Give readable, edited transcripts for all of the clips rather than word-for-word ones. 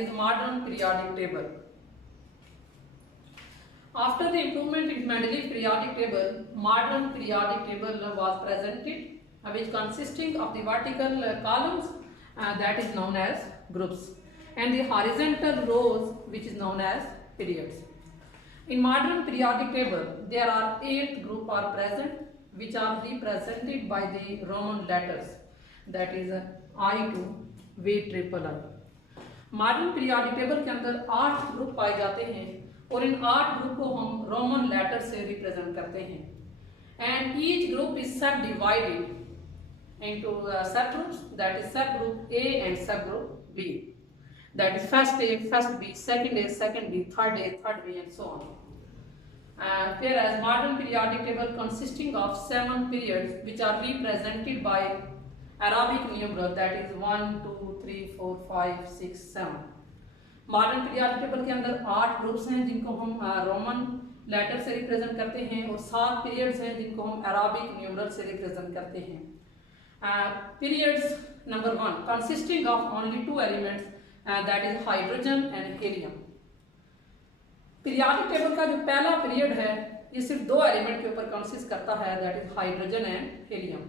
is modern periodic table. After the improvement in Mendeleev periodic table, modern periodic table was presented, which consisting of the vertical columns that is known as groups, and the horizontal rows which is known as periods. In modern periodic table, there are 8 groups are present, which are represented by the Roman letters, that is I to V triple I. Modern periodic table के अंदर 8 ग्रुप पाए जाते हैं और इन 8 ग्रुप को हम Roman letter से represent करते हैं and each group is subdivided into subgroups, that is subgroup A and subgroup B, that is first A first B, second B, third B and so on. Whereas modern periodic table consisting of 7 periods which are represented by Arabic numeral, that is 1 2 3 4 5 6 7. Modern periodic table के अंदर 8 ग्रुप्स हैं जिनको हम Roman letter से represent करते हैं और 7 पीरियड्स हैं जिनको हम अराबिक न्यूमरल से रिप्रेजेंट करते हैं. Periods number 1 consisting of only 2 elements, that is hydrogen and helium. Periodic table का जो पहला पीरियड है ये सिर्फ 2 एलिमेंट के ऊपर कंसिस्ट करता है, that is hydrogen and helium.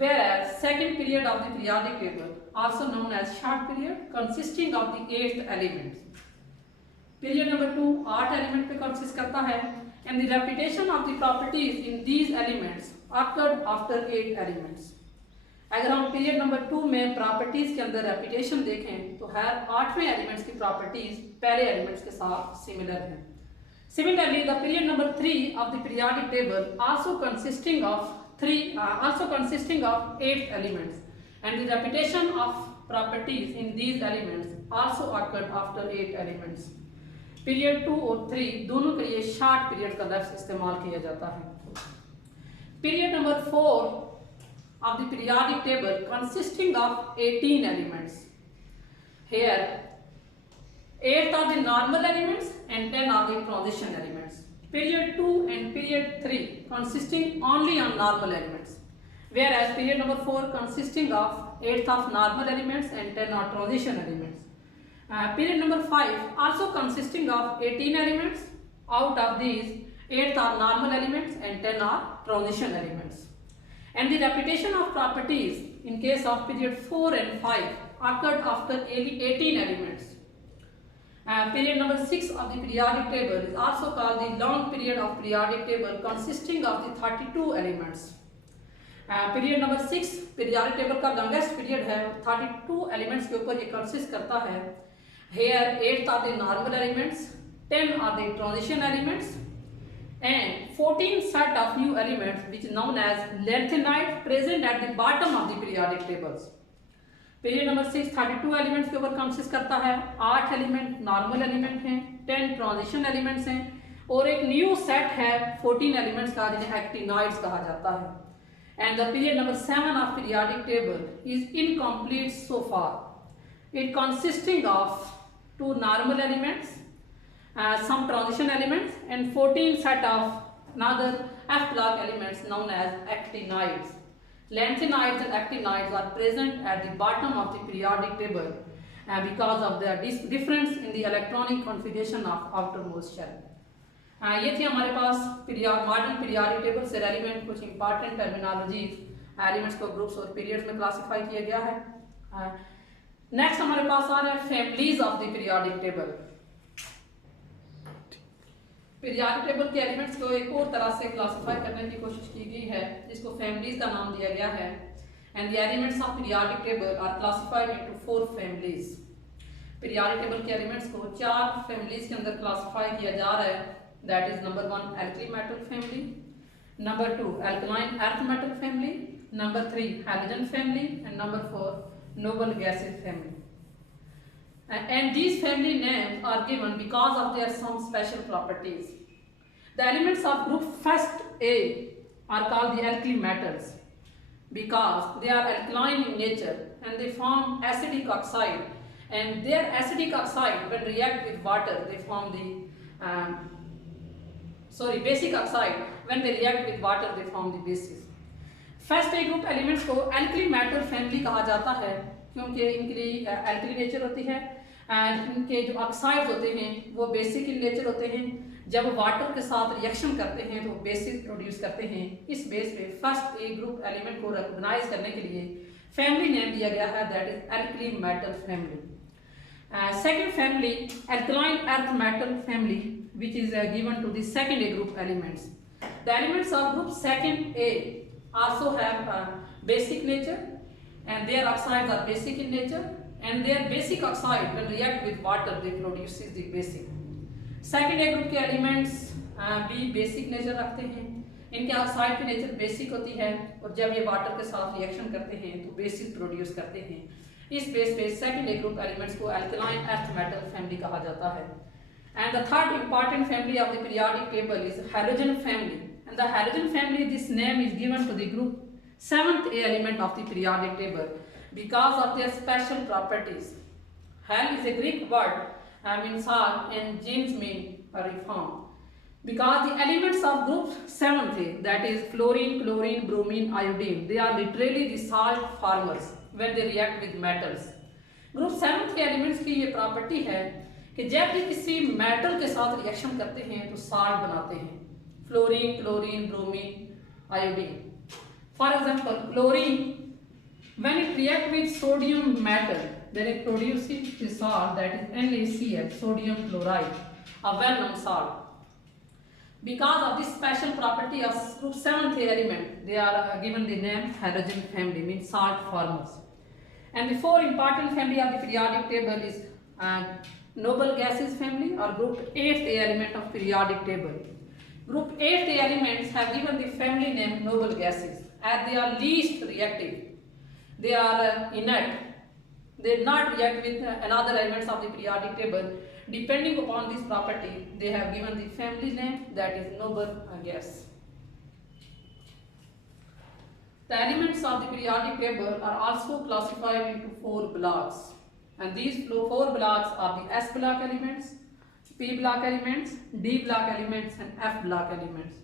Whereas second period of the periodic table, also known as short period, consisting of the 8 elements. Period number 2 8 एलिमेंट पे कंसिस्ट करता है and the repetition of the properties in these elements occurred after 8 elements. अगर हम period number 2 में प्रॉपर्टीज के अंदर रेपिटेशन देखें तो हर 8वें एलिमेंट्स की प्रॉपर्टीज पहले एलिमेंट्स के साथ सिमिलर हैं. Similarly, the period number 3 of the periodic table also consisting of 8 elements, and the repetition of properties in these elements also occurred after 8 elements. Period 2 और 3 दोनों के लिए शॉर्ट पीरियड का लफ्ज इस्तेमाल किया जाता है. Period number 4 of the periodic table consisting of 18 elements. Here 8 are the normal elements and 10 are the transition elements. Period 2 and period 3 consisting only on normal elements, whereas period number 4 consisting of 8 of normal elements and 10 are transition elements. Period number 5 also consisting of 18 elements. Out of these 8 are normal elements and 10 are transition elements. And the repetition of properties in case of period 4 and 5 occurred after 18 elements. Period number 6 of the periodic table is also called the long period of periodic table consisting of the 32 elements. Period number 6 periodic table का longest period है, 32 elements के ऊपर ये consist करता है. Here 8 are the normal elements, 10 are the transition elements, and 14 set of new elements which is known as lengthenite present at the bottom of the periodic tables. Period number 6 32 एलिमेंट्स के ऊपर कंसिस्ट करता है. 8 एलिमेंट नॉर्मल एलिमेंट हैं, 10 transition elements हैं और एक new set है 14 एलिमेंट्स का जिन्हें एक्टिनॉइड्स कहा जाता है. And the period number 7 of periodic table is incomplete so far. It consisting of 2 normal elements, some transition elements and 14 set of another F block elements known as actinides. Lanthanides and actinides are present at the bottom of the periodic table because of their difference in the electronic configuration of outermost shell. ये थी हमारे पास modern periodic table से रेलिवेंट कुछ important terminologies, elements को ग्रुप्स और पीरियड्स में क्लासिफाई किया गया है. नेक्स्ट हमारे पास आ रहा है families of the periodic table. Periodic table के एलिमेंट्स को एक और तरह से क्लासिफाई करने की कोशिश की गई है जिसको फैमिलीज का नाम दिया गया है. And the elements of periodic table are classified into 4 families. Periodic table के एलिमेंट्स को 4 फैमिलीज के अंदर क्लासिफाई किया जा रहा है. That is number 1 alkali metal family, number 2 alkaline earth metal family, number 3 halogen family and number 4 noble gases family. And these family names are given because of their some special properties. The elements of group first A are called the alkali metals because they are alkaline in nature and they form acidic oxide, and their acidic oxide when react with water they form the basic oxide. When they react with water they form the bases. First A group elements को alkali metal family कहा जाता है क्योंकि इनकी alkali nature होती है एंड इनके जो ऑक्साइड्स होते हैं वो बेसिक इन नेचर होते हैं। जब वाटर के साथ रिएक्शन करते हैं तो बेसिक प्रोड्यूस करते हैं। इस बेस पे फर्स्ट ए ग्रुप एलिमेंट को रिकॉग्नाइज करने के लिए फैमिली नेम दिया गया है, that is alkali metal family. Second family alkaline earth metal family which is given to the second A group elements. The elements of group second A also have basic nature and their oxides are basic in nature, and their basic oxide when react with water they produces the basic. Second A group के elements भी basic nature रखते हैं, इनके ऑक्साइड की nature basic होती है और जब ये वाटर के साथ रिएक्शन करते हैं तो बेसिक प्रोड्यूस करते हैं। इस बेस पे सेकंड ए ग्रुप एलिमेंट्स को अल्कलाइन अर्थ मेटल फैमिली कहा जाता है। And the third important family of the periodic table is halogen family. And the halogen family, this name is given to the group 7th A element of the periodic table because of their special properties. Hal is a Greek word, means hal, and genes mean reform. Because the elements of group 7th A, that is fluorine, chlorine, bromine, iodine, they are literally the salt formers when they react with metals. Group 7th के elements की ये property है कि जब भी किसी मेटल के साथ रिएक्शन करते हैं तो साल्ट बनाते हैं, fluorine, chlorine, bromine, iodine. For example chlorine, when it react with sodium metal then it produces the salt that is NaCl, sodium chloride, a well known salt. Because of this special property of group 7th element, they are given the name halogen family, means salt formers. And the four important family of the periodic table is noble gases family or group 8th A element of periodic table. Group 8th A elements have given the family name noble gases as they are least reactive. They are inert. They do not react with another elements of the periodic table. Depending upon this property, they have given the family name that is noble gas. The elements of the periodic table are also classified into 4 blocks. And these 4 blocks are the S block elements, P block elements, D block elements, and F block elements.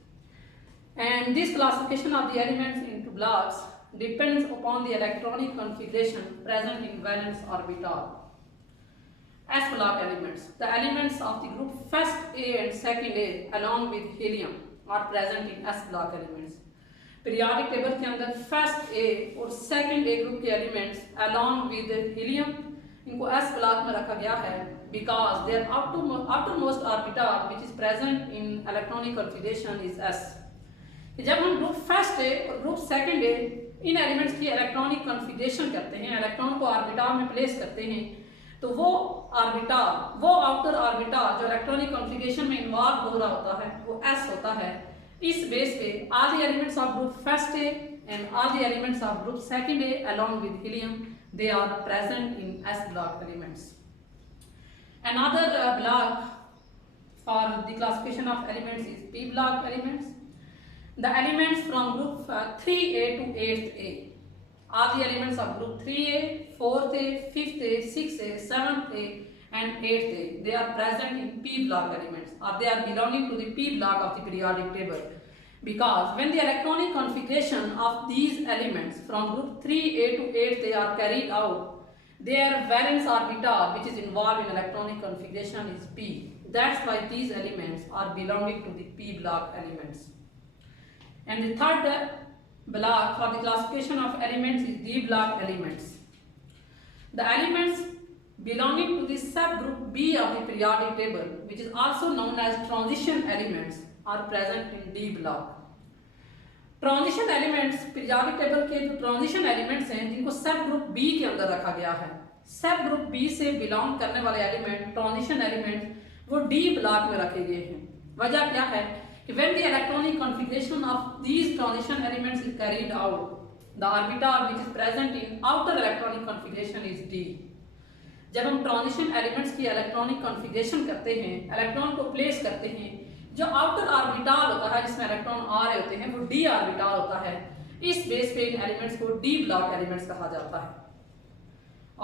And this classification of the elements into blocks depends upon the electronic configuration present in valence orbital. S block elements, the elements of the group first A and second A along with helium are present in S block elements. Periodic table के अंदर first A और second A group के elements along with helium इनको S block में रखा गया है because their outermost orbital which is present in electronic configuration is S. जब हम ग्रुप फर्स्ट ए और ग्रुप सेकंड ए इन एलिमेंट्स की इलेक्ट्रॉनिक कॉन्फ़िगरेशन करते हैं, इलेक्ट्रॉन को ऑर्बिटल में प्लेस करते हैं, तो वो ऑर्बिटल, वो आउटर ऑर्बिटल जो इलेक्ट्रॉनिक कॉन्फ़िगरेशन में इन्वॉल्व हो रहा होता है वो S होता है। इस बेस पे all the elements of group first A and all the elements of group second A along with helium they are present in S block elements. Another block for the classification of elements is P block elements. The elements from group 3A to 8th A. All the elements of group 3A, 4th A, 5th A, 6th A, 7th A and 8th A. They are present in P block elements or they are belonging to the P block of the periodic table. Because when the electronic configuration of these elements from group 3A to 8th A are carried out, their valence orbital which is involved in electronic configuration is P. That's why these elements are belonging to the P block elements. And the third block for the classification of elements is D block elements. The elements belonging to the subgroup B of the periodic table, which is also known as transition elements, are present in D block. Transition elements periodic table के जो transition elements हैं जिनको सब group B के अंदर रखा गया है, सब ग्रुप बी से बिलोंग करने वाले एलिमेंट ट्रांजिशन एलिमेंट्स वो डी ब्लॉक में रखे गए हैं। वजह क्या है कि when the electronic configuration of these transition elements is carried out, the orbital which is present in outer electronic configuration is D. जब हम ट्रांजिशन एलिमेंट्स की इलेक्ट्रॉनिक कॉन्फ़िगरेशन करते हैं, इलेक्ट्रॉन को प्लेस करते हैं, जो आउटर ऑर्बिटल होता है जिसमें इलेक्ट्रॉन आ रहे होते हैं वो डी ऑर्बिटल होता है। इस बेस पे इन एलिमेंट्स को डी ब्लॉक एलिमेंट्स कहा जाता है।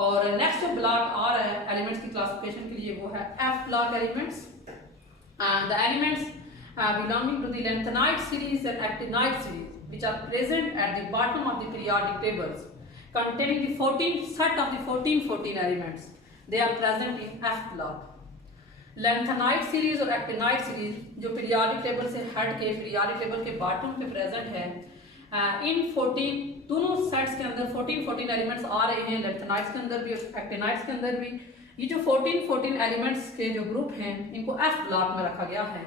और नेक्स्ट जो ब्लॉक आ रहा है एलिमेंट्स की क्लासिफिकेशन के लिए वो है F block elements. The elements belonging to the lanthanide series and actinide series which are present at the bottom of the periodic tables containing the 14 set of the 14 elements. They are present in F block. Lanthanide series और actinide series जो periodic table से हट के periodic table के bottom पे present है, इन 14 दोनों सेट्स के अंदर 14 एलिमेंट्स आ रहे हैं, लैंथेनाइट्स के अंदर भी और एक्टिनाइट्स के अंदर भी। ये जो 14 एलिमेंट्स के जो ग्रुप हैं इनको एफ ब्लॉक में रखा गया है।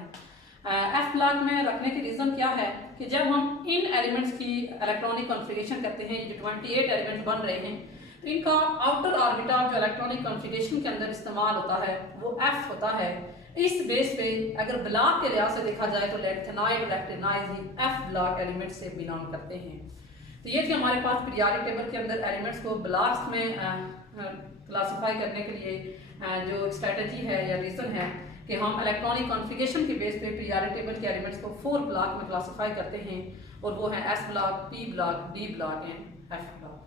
एफ ब्लॉक में रखने की रीज़न क्या है कि जब हम इन एलिमेंट्स की इलेक्ट्रॉनिक कॉन्फ़िगरेशन करते हैं, ये जो 28 एलिमेंट्स बन रहे हैं, तो इनका आउटर ऑर्बिटल जो इलेक्ट्रॉनिक कॉन्फ़िगरेशन के अंदर इस्तेमाल होता है वो एफ होता है। इस बेस पे अगर ब्लॉक के लिहाज से देखा जाए तो लैंथेनाइट और एक्टिनाइट ही एफ ब्लॉक एलिमेंट से बिलोंग करते हैं। तो ये थी हमारे पास पीरियोडिक टेबल के अंदर एलिमेंट्स को ब्लॉक्स में क्लासिफाई करने के लिए जो स्ट्रेटजी है या रीज़न है कि हम इलेक्ट्रॉनिक कॉन्फ़िगरेशन के बेस पे पीरियोडिक टेबल के एलिमेंट्स को 4 ब्लॉक में क्लासिफाई करते हैं, और वो है S block, P block, D block and F block.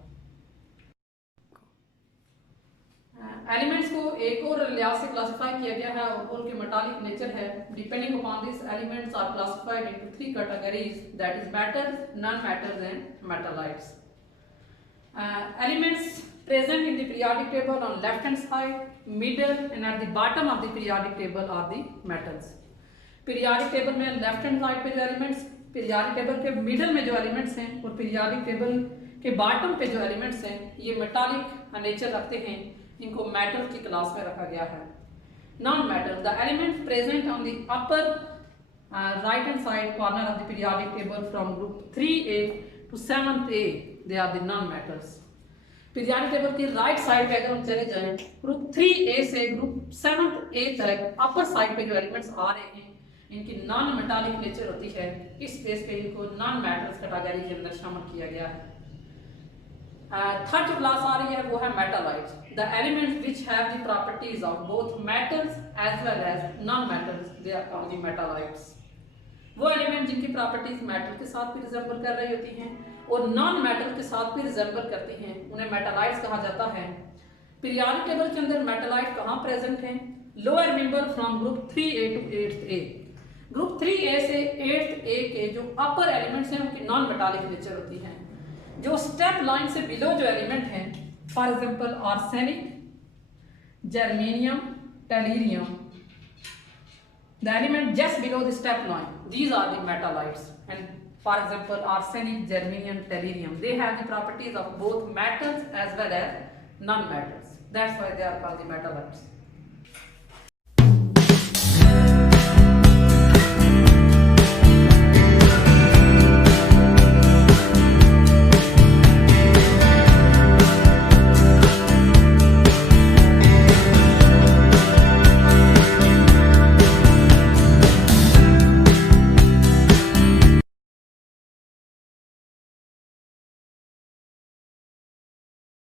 Elements को एक और लिहाज से क्लासिफाई किया गया है और उनके मेटालिक नेचर है। Depending upon this elements are classified into 3 categories, that is metals, non metals and metalloids. Elements present in the periodic table on left hand side, middle and at the bottom of the periodic table are the metals. periodic table में left hand side पे जो elements, periodic table के middle में जो elements हैं और periodic table के bottom पे जो elements हैं ये metallic nature रखते हैं, इनको metal की क्लास में रखा गया है। non metal, the elements present on the upper right hand side corner of the periodic table from group 3A to 7A, they are the non metals. Periodic table की राइट साइड पे अगर हम चले जाएं, ग्रुप 3A से group 7A तक upper side पे जो एलिमेंट्स आ रहे हैं इनकी नॉन मेटालिक नेचर होती है। इस बेस पे इनको नॉन मेटल्स कैटेगरी के अंदर शामिल किया गया है। थर्ड जो क्लास आ रही है वो है metalloids, the elements which have the properties of both metals as well as non metals, they are called the metalloids. वो एलिमेंट जिनकी प्रॉपर्टीज मेटल के साथ भी रिजेंबल कर रही होती हैं और नॉन मेटल के साथ भी रिजेंबल करती हैं, उन्हें मेटालाइट्स कहा जाता है। पीरियोडिक टेबल के अंदर मेटालाइट कहाँ प्रेजेंट हैं? Lower member from group 3A to 8A। Group 3A से 8A के जो अपर एलिमेंट्स हैं उनकी नॉन मेटालिक नेचर होती है। जो स्टेप लाइन से बिलो जो एलिमेंट हैं, for example arsenic, germanium, tellurium, the element just below the step line, these are the metallites, and for example arsenic, germanium, tellurium, they have the properties of both metals as well as non-metals, that's why they are called the metallites.